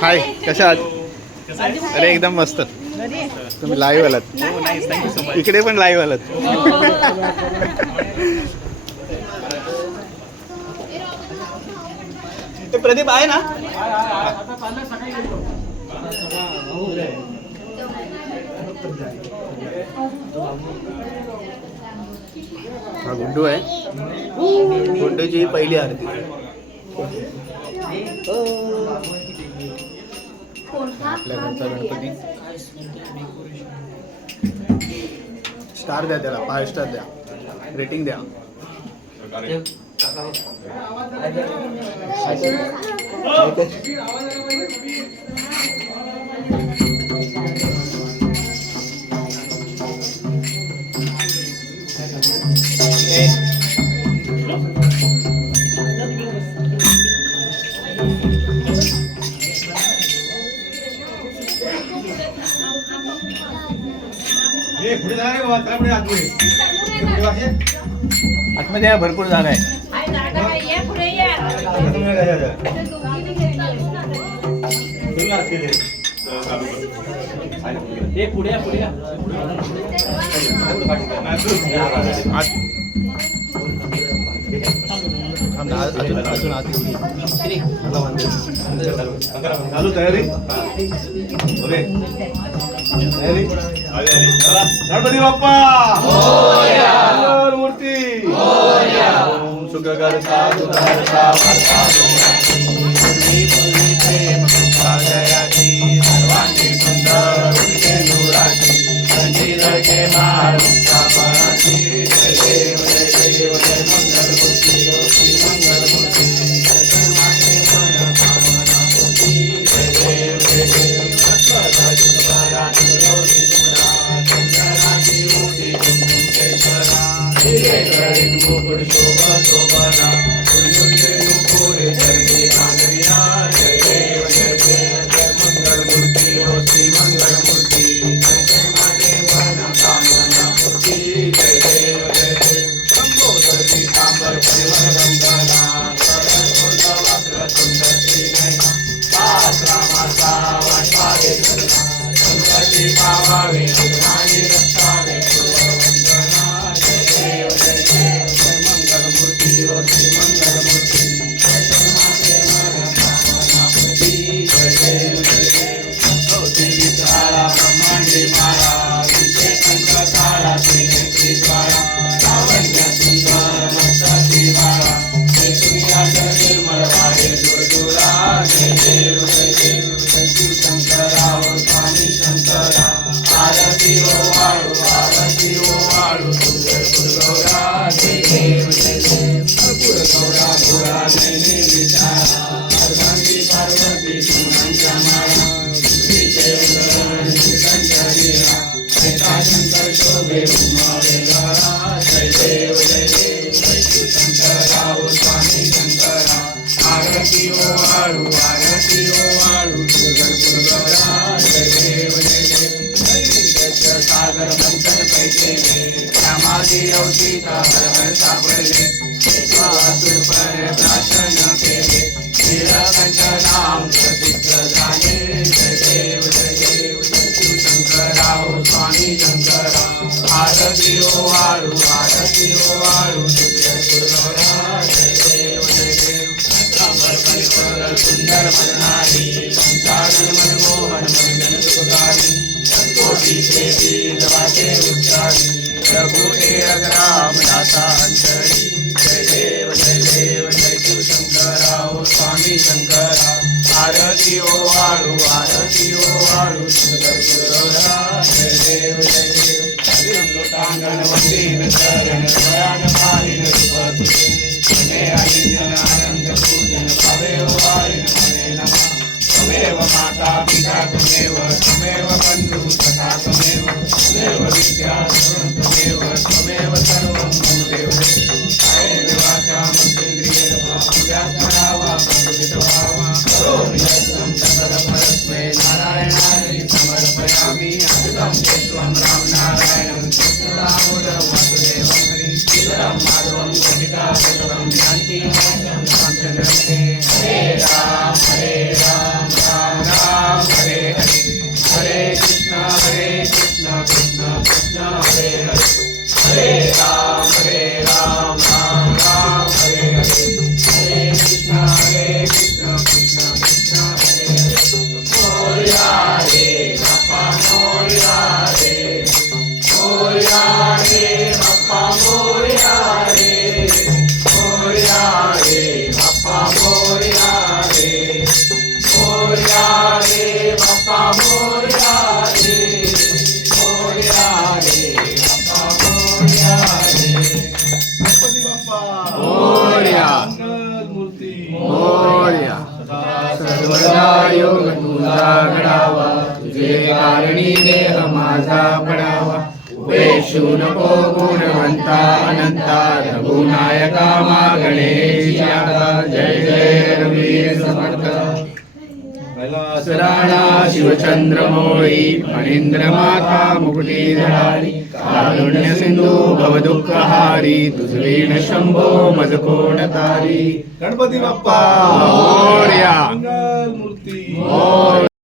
हाय, कशा आहात? अरे एकदम मस्त. तुम्ही लाईव्ह आलात. Thank you so much. इकडे पण लाईव्ह आलात. ते प्रदीप आहे ना? हा गुड्डू आहे. गुड्डूची ही पहिली आरती. आपल्या घरचा गणपती. स्टार द्या त्याला, 5 स्टार द्या, रेटिंग द्या. आतमध्ये या, भरपूर जागा आहे. चालू तयारी. गणपती बाप्पा मूर्ती सुखकर साधू सर्वांगी सुंदर मार जय देव जय मंगल मूर्ती मंगल मूर्ती मोरया. मोरया. सर्वदा योग तुझा घडावा, तुझे कारणी देह माझा पडावा. उपेक्षू नको गुणवंता अनंता, रघुनायका मागणे आता. जय जय रघुवीर समर्थ. राणा शिवचंद्र मोळी, फणींद्र माता मुकुटी धरारी. कारुण्य सिंधू भवदुःखहारी, तुझवीण शंभो मज कोण तारी. गणपती बाप्पा मोरया. मंगल मूर्ती. मोरया.